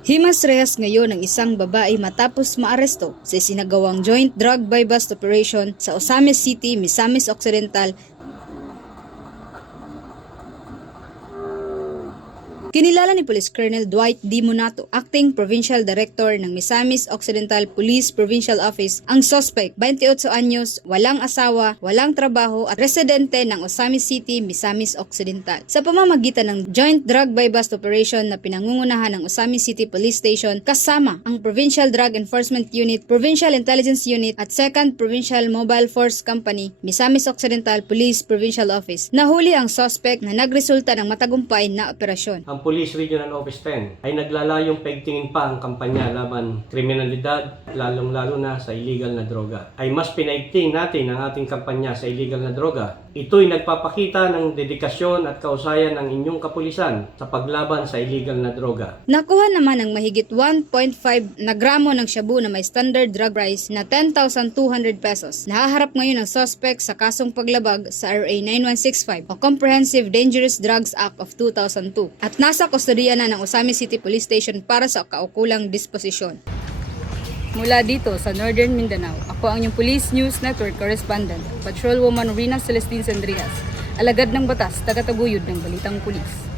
Himas rehas ngayon ng isang babae matapos maaresto sa sinagawang joint drug buy bust operation sa Osamis City, Misamis Occidental. Kinilala ni Police Colonel Dwight D. Munato, Acting Provincial Director ng Misamis Occidental Police Provincial Office, ang suspect, 28 anyos, walang asawa, walang trabaho at residente ng Osamis City, Misamis Occidental. Sa pamamagitan ng Joint Drug Buy Bust Operation na pinangungunahan ng Osamis City Police Station kasama ang Provincial Drug Enforcement Unit, Provincial Intelligence Unit at 2nd Provincial Mobile Force Company, Misamis Occidental Police Provincial Office. Nahuli ang suspect na nagresulta ng matagumpay na operasyon. Ang Police Regional Office 10 ay naglalayong paigtingin pa ang kampanya laban kriminalidad, lalong-lalo na sa illegal na droga. Ay mas pinaigting natin ang ating kampanya sa illegal na droga. Ito'y nagpapakita ng dedikasyon at kausayan ng inyong kapulisan sa paglaban sa illegal na droga. Nakuha naman ng mahigit 1.5 na gramo ng shabu na may standard drug price na 10,200 pesos. Nahaharap ngayon ang suspect sa kasong paglabag sa RA 9165 o Comprehensive Dangerous Drugs Act of 2002 at nasa kustodiya na ng Osami City Police Station para sa kaukulang disposisyon. Mula dito sa Northern Mindanao, ako ang inyong Police News Network Correspondent, Patrolwoman Rina Celestine Sandrias, alagad ng batas, tagataguyod ng Balitang Pulis.